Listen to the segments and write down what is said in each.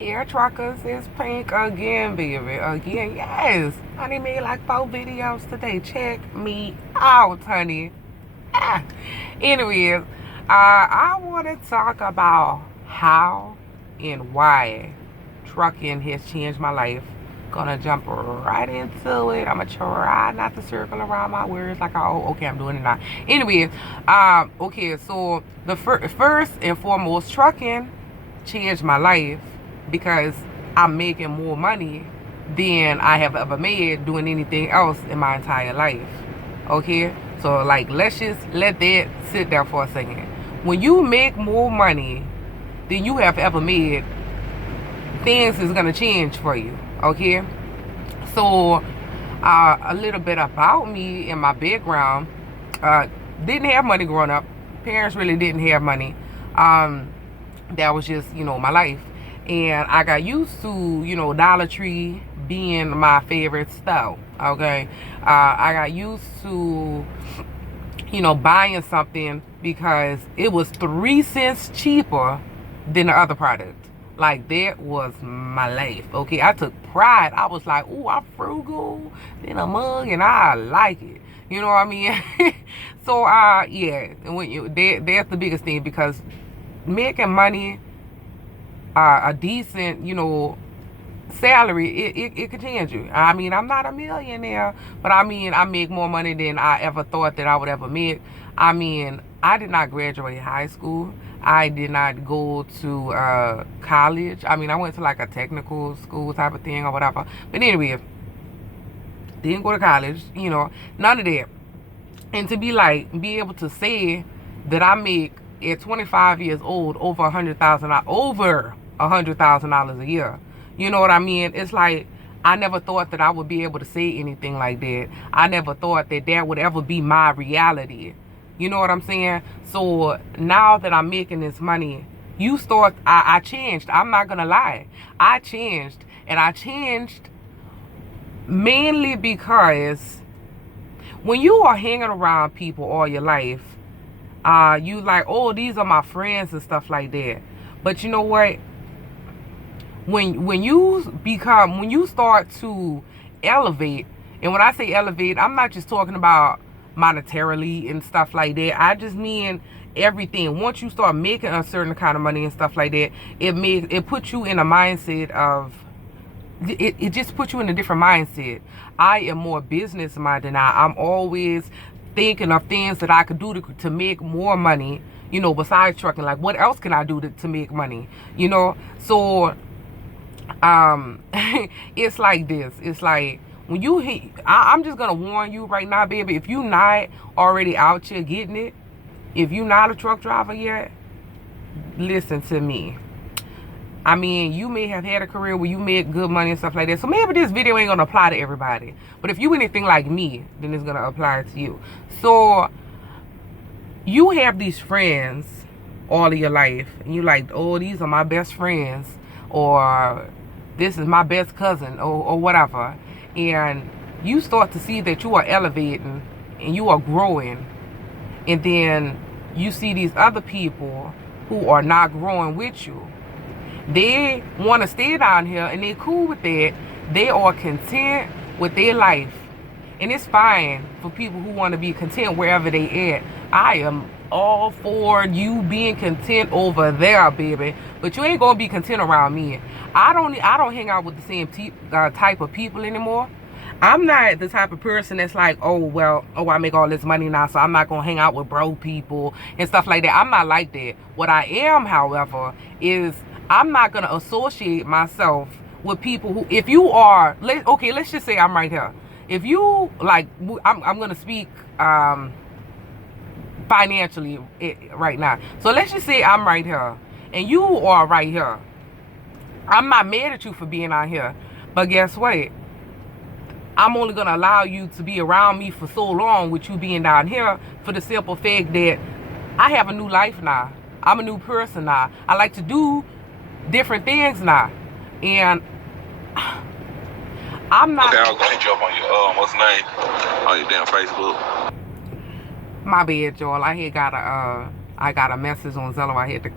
Air truckers is pink again, baby. Again, yes. Honey made like 4 videos today. Check me out, honey. Ah. Anyways, I want to talk about how and why trucking has changed my life. Gonna jump right into it. I'm gonna try not to circle around my words like, oh, okay, I'm doing it now. Anyways, okay, so the first and foremost, trucking changed my life because I'm making more money than I have ever made doing anything else in my entire life. Okay, so like, let's just let that sit there for a second. When you make more money than you have ever made, things is gonna change for you. Okay, so a little bit about me and my background. Didn't have money growing up. Parents really didn't have money. That was just, my life. And I got used to, Dollar Tree being my favorite store. Okay, I got used to, buying something because it was 3 cents cheaper than the other product. Like, that was my life. Okay, I took pride. I was like, ooh, I'm frugal in a mug and I like it. You know what I mean? So yeah, and when that's the biggest thing, because making money, a decent, salary, it could change you. I mean, I'm not a millionaire, but I mean, I make more money than I ever thought that I would ever make. I mean, I did not graduate high school. I did not go to college. I mean, I went to like a technical school type of thing or whatever. But anyway, didn't go to college, none of that. And to be able to say that I make at 25 years old over $100,000 a year. You know what I mean? It's like, I never thought that I would be able to say anything like that. I never thought that that would ever be my reality. You know what I'm saying? So now that I'm making this money, I changed. I'm not going to lie. I changed. And I changed mainly because when you are hanging around people all your life, you like, oh, these are my friends and stuff like that. But you know what? When you start to elevate, and when I say elevate, I'm not just talking about monetarily and stuff like that. I just mean everything. Once you start making a certain kind of money and stuff like that, it puts you in a mindset of, it just puts you in a different mindset. I am more business minded now. I'm always thinking of things that I could do to make more money, besides trucking. Like, what else can I do to make money? So it's like this. It's like, when you I'm just gonna warn you right now, baby. If you not already out here getting it, if you not a truck driver yet, listen to me. I mean, you may have had a career where you made good money and stuff like that. So maybe this video ain't gonna apply to everybody. But if you anything like me, then it's gonna apply to you. So you have these friends all of your life, and you like, oh, these are my best friends, or this is my best cousin, or whatever. And you start to see that you are elevating and you are growing. And then you see these other people who are not growing with you. They want to stay down here and they're cool with that. They are content with their life. And it's fine for people who want to be content wherever they at. I am all for you being content over there, baby. But you ain't gonna be content around me. I don't hang out with the same type of people anymore. I'm not the type of person that's like, I make all this money now, so I'm not gonna hang out with broke people and stuff like that. I'm not like that. What I am, however, is I'm not gonna associate myself with people who, if you are, let's just say I'm right here. If you like, I'm gonna speak financially right now. So let's just say I'm right here and you are right here. I'm not mad at you for being out here, but guess what? I'm only gonna allow you to be around me for so long with you being down here, for the simple fact that I have a new life now. I'm a new person now. I like to do different things now, and I'm not. Okay, I was gonna jump on your what's the name on your damn Facebook. My bad, y'all. I got a message on Zello. I had to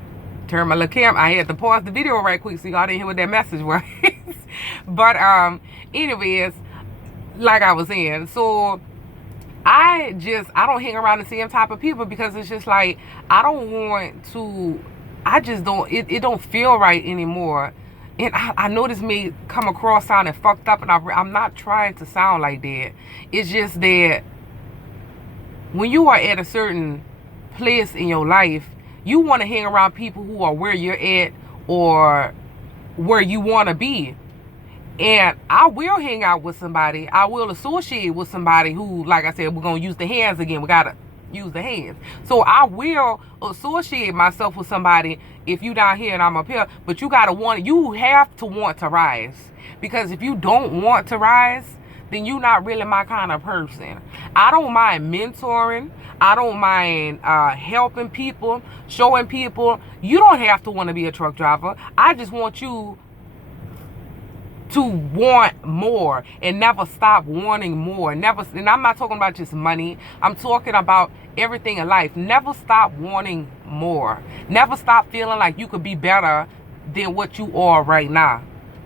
turn my little camera. I had to pause the video right quick so y'all didn't hear what that message was. But anyways, like I was saying, so I don't hang around the same type of people because it's just like I don't want to. I just don't. It don't feel right anymore. And I know this may come across sounding fucked up, and I'm not trying to sound like that. It's just that when you are at a certain place in your life, you want to hang around people who are where you're at or where you want to be. And I will hang out with somebody. I will associate with somebody who, like I said, we're going to use the hands again. We got to use the hands. So I will associate myself with somebody if you down here and I'm up here. But you have to want to rise. Because if you don't want to rise, then you're not really my kind of person. I don't mind mentoring. I don't mind helping people, showing people. You don't have to want to be a truck driver. I just want you to want more and never stop wanting more. And I'm not talking about just money. I'm talking about everything in life. Never stop wanting more. Never stop feeling like you could be better than what you are right now.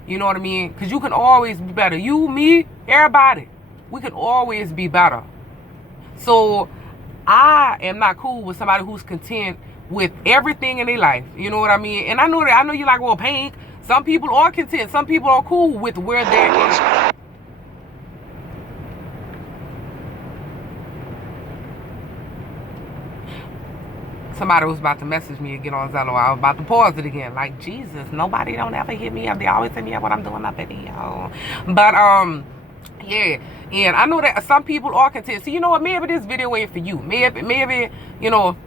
You know what I mean? Because you can always be better. You, me, everybody. We can always be better. So I am not cool with somebody who's content with everything in their life. You know what I mean? And I know you're like, well, Pink, some people are content. Some people are cool with where they're at. Somebody was about to message me again on Zello. I was about to pause it again. Like, Jesus, nobody don't ever hit me up. They always hit me up when I'm doing my video. But, yeah. And I know that some people are content. So, you know what? Maybe this video ain't for you. Maybe, you know,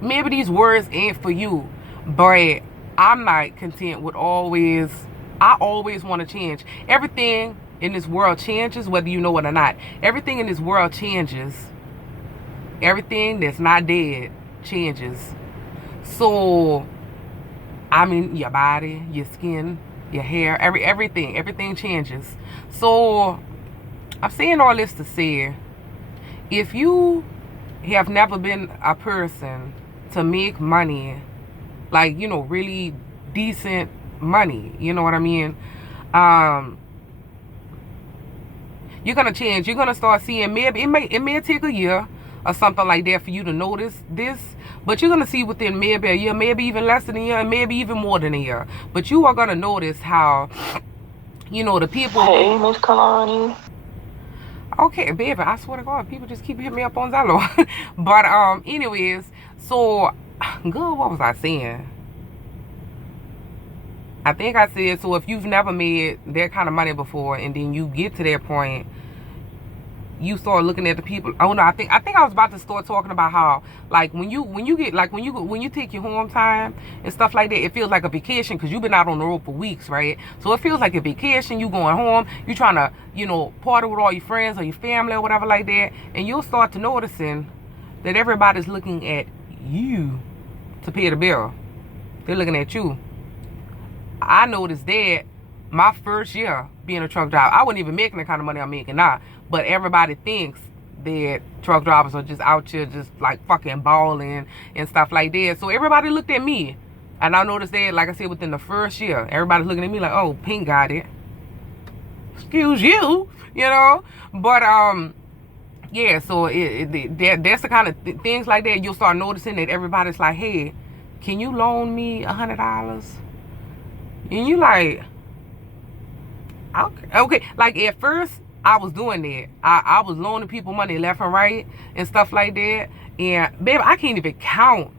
maybe these words ain't for you. But I'm not content with I always want to change. Everything in this world changes, whether you know it or not. Everything in this world changes. Everything that's not dead changes. So, I mean, your body, your skin, your hair, everything changes. So, I'm saying all this to say, if you have never been a person to make money, like, you know, really decent money, you know what I mean? You're gonna change. You're gonna start seeing, maybe it may take a year or something like that for you to notice this, but you're gonna see within maybe a year, maybe even less than a year, and maybe even more than a year. But you are gonna notice how, you know, the people. Hey, Miss KAILANI. Okay, baby, I swear to God, people just keep hitting me up on Zello. But anyways, so good. What was I saying? I think I said, so if you've never made that kind of money before, and then you get to that point, you start looking at the people. Oh no, I think I was about to start talking about how, like, when you take your home time and stuff like that, it feels like a vacation because you've been out on the road for weeks, right? So it feels like a vacation. You going home, you trying to, you know, party with all your friends or your family or whatever like that, and you'll start to noticing that everybody's looking at you to pay the bill. They're looking at you. I noticed that my first year being a truck driver, I wasn't even making the kind of money I'm making now. But everybody thinks that truck drivers are just out here just like fucking balling and stuff like that. So everybody looked at me. And I noticed that, like I said, within the first year, everybody's looking at me like, oh, Pink got it. Excuse you, you know? But, yeah, so that's the kind of things like that. You'll start noticing that everybody's like, hey, can you loan me $100? And you like, okay. Like at first, I was doing that. I was loaning people money left and right and stuff like that. And baby, I can't even count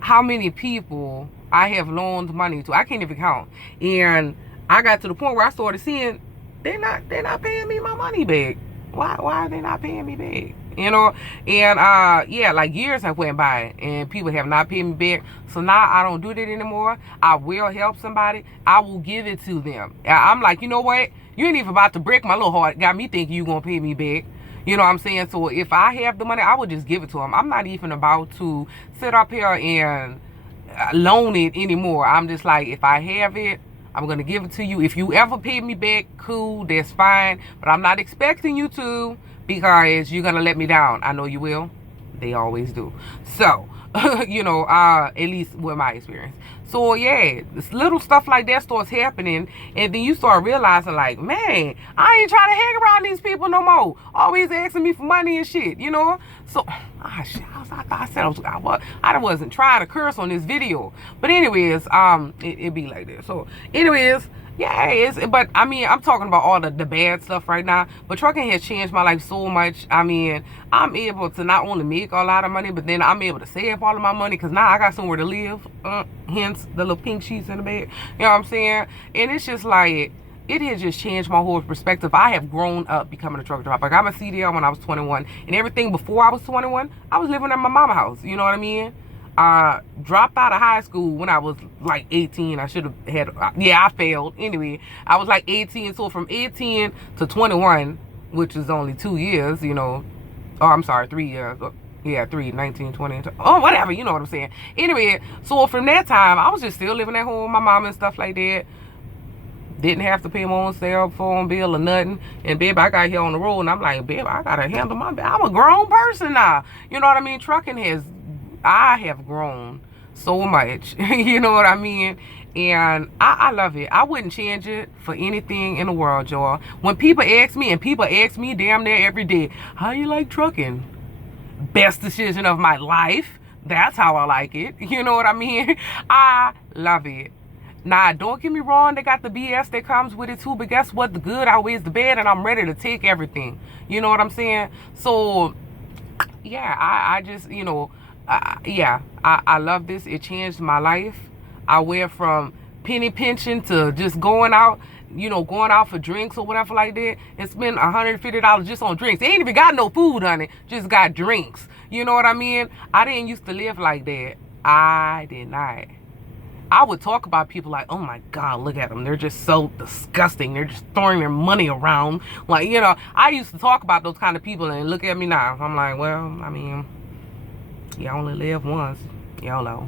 how many people I have loaned money to. I can't even count. And I got to the point where I started seeing they're not paying me my money back. Why are they not paying me back? You know, and yeah, like years have went by and people have not paid me back. So now I don't do that anymore. I will help somebody. I will give it to them. I'm like, you know what? You ain't even about to break my little heart. Got me thinking you gonna pay me back. You know what I'm saying? So if I have the money, I would just give it to them. I'm not even about to sit up here and loan it anymore. I'm just like, if I have it, I'm going to give it to you. If you ever pay me back, cool, that's fine. But I'm not expecting you to, because you're going to let me down. I know you will. They always do. So, at least with my experience. So yeah, this little stuff like that starts happening, and then you start realizing like, man, I ain't trying to hang around these people no more. Always asking me for money and shit, So, I wasn't trying to curse on this video, but anyways, it be like that. So, anyways. Yeah, but I mean, I'm talking about all the bad stuff right now, but trucking has changed my life so much. I mean, I'm able to not only make a lot of money, but then I'm able to save all of my money, because now I got somewhere to live, hence the little pink sheets in the bed, you know what I'm saying? And it's just like, it has just changed my whole perspective. I have grown up becoming a truck driver. I got my CDL when I was 21, and everything before I was 21, I was living at my mama's house, you know what I mean? Dropped out of high school when I was like 18. I should have had, I failed. Anyway, I was like 18. So from 18 to 21, which is only 2 years, oh, I'm sorry, 3 years. Yeah, 19, 20, oh, whatever, you know what I'm saying. Anyway, so from that time, I was just still living at home with my mom and stuff like that. Didn't have to pay my own cell phone bill or nothing. And babe, I got here on the road, and I'm like, babe, I gotta handle my, I'm a grown person now. You know what I mean? Trucking I have grown so much, you know what I mean? And I love it. I wouldn't change it for anything in the world, y'all. When people ask me, and people ask me damn near every day, how you like trucking? Best decision of my life. That's how I like it. You know what I mean? I love it. Now, don't get me wrong, they got the BS that comes with it too, but guess what? The good outweighs the bad, and I'm ready to take everything. You know what I'm saying? So, yeah, I just, I love this. It changed my life. I went from penny pinching to just going out for drinks or whatever like that, and spend $150 just on drinks. They ain't even got no food, honey. Just got drinks. You know what I mean? I didn't used to live like that. I did not. I would talk about people like, oh my God, look at them. They're just so disgusting. They're just throwing their money around. Like, I used to talk about those kind of people, and look at me now. I'm like, well, I mean, you only live once. YOLO,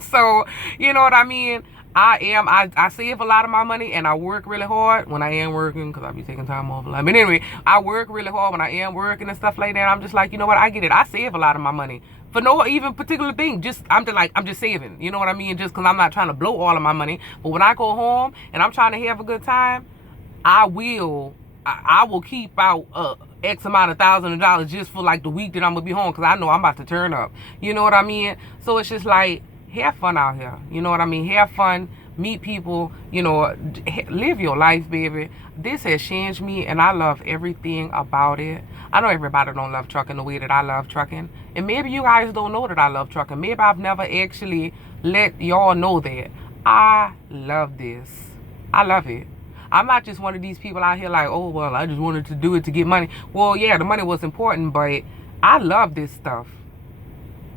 So, you know what I mean? I save a lot of my money, and I work really hard when I am working, because I be taking time off a lot. But anyway, I work really hard when I am working and stuff like that. I'm just like, you know what? I get it. I save a lot of my money for no even particular thing. I'm just saving. You know what I mean? Just because I'm not trying to blow all of my money. But when I go home and I'm trying to have a good time, I will keep out X amount of $1,000 just for like the week that I'm gonna be home, because I know I'm about to turn up. You know what I mean? So it's just like, have fun out here. You know what I mean? Have fun, meet people, live your life, baby. This has changed me, and I love everything about it. I know everybody don't love trucking the way that I love trucking, and maybe you guys don't know that I love trucking. Maybe I've never actually let y'all know that. I love this. I love it. I'm not just one of these people out here like, oh, well, I just wanted to do it to get money. Well, yeah, the money was important, but I love this stuff.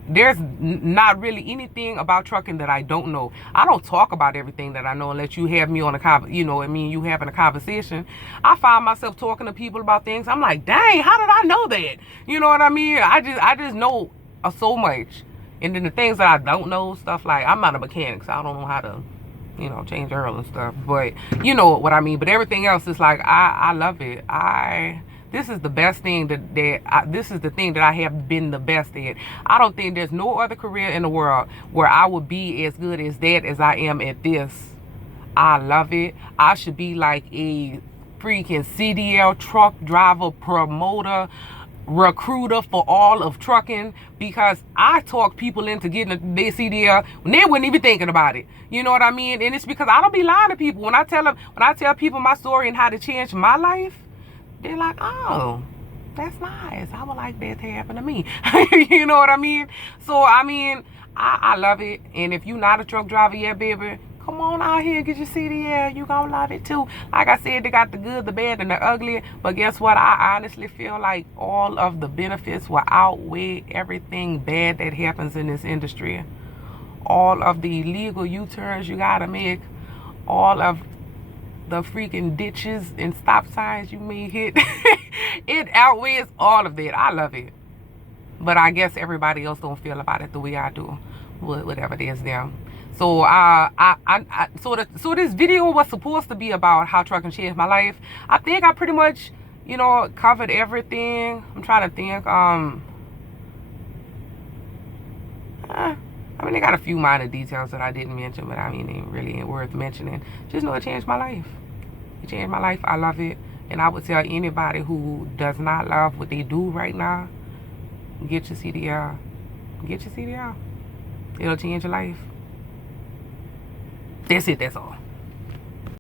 There's not really anything about trucking that I don't know. I don't talk about everything that I know unless you have me on you having a conversation. I find myself talking to people about things. I'm like, dang, how did I know that? You know what I mean? I just know so much. And then the things that I don't know, stuff like, I'm not a mechanic, so I don't know how to, change oil and stuff. But you know what I mean. But everything else is like, I love it. This is the best thing this is the thing that I have been the best at. I don't think there's no other career in the world where I would be as good as that as I am at this. I love it. I should be like a freaking CDL truck driver, promoter, recruiter for all of trucking, because I talk people into getting their CDL when they weren't even thinking about it. You know what I mean? And it's because I don't be lying to people. When I tell people my story and how to change my life, they're like, oh, that's nice. I would like that to happen to me. You know what I mean? So, I mean, I love it. And if you're not a truck driver yet, baby, come on out here and get your CDL. You gonna love it too. Like I said, they got the good, the bad, and the ugly. But guess what? I honestly feel like all of the benefits will outweigh everything bad that happens in this industry. All of the illegal U-turns you gotta make. All of the freaking ditches and stop signs you may hit. It outweighs all of that. I love it. But I guess everybody else don't feel about it the way I do. Whatever it is there. So so this video was supposed to be about how trucking changed my life. I think I pretty much, covered everything. I'm trying to think. I mean, they got a few minor details that I didn't mention, but I mean, it really ain't worth mentioning. Just know it changed my life. It changed my life. I love it. And I would tell anybody who does not love what they do right now, get your CDL. Get your CDL. It'll change your life. That's it. That's all.